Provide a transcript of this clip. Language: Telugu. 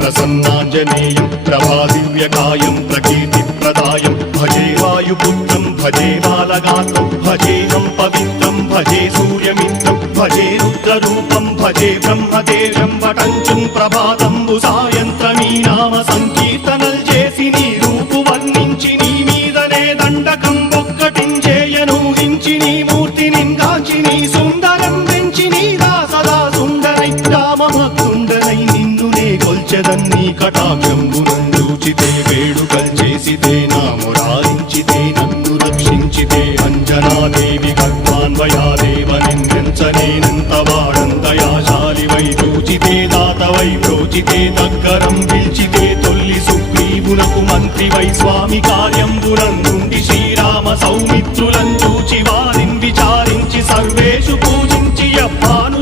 ప్రసన్నాంజనేయం ప్రభాదివ్యకాయం ప్రకీర్తిప్రదాయం భజే వాయుపుత్రం భజే బాలగాత్రం భజేహం పవిత్రం భజే సూర్యమిత్రం భజే రుద్రరూపం భజే బ్రహ్మదేవం వటంచుం ప్రభాతంబు సాయంత్రమీ నామ సంకీర్తనల్ చేసి నీ రూపు వర్ణించి నీ మీదనే దండకం ఒక్కటించేయనూహించి నీ మూర్తిని గాంచి నీ సుందరం పెంచి నీ దాసదా సుందరై రామభక్తుండరై నిన్నునే కొల్చెదన్నీ కటాక్షంబునందూచితే వేడుకల్ చేసితే నా మురారించితే నన్ను రక్షించితే అంజనాదేవి గర్భాన్వయాదేవనిందించనేనంత వాడంతయాశాలివై చూచితే దాతవై ప్రోచితే దగ్గరం పిల్చితే తొల్లి సుగ్రీవునకు మంత్రివై స్వామి కార్యంబునందుండి శ్రీరామ సౌమిత్రులను చూచి వారిని విచారించి సర్వేషు పూజించి అప్పాను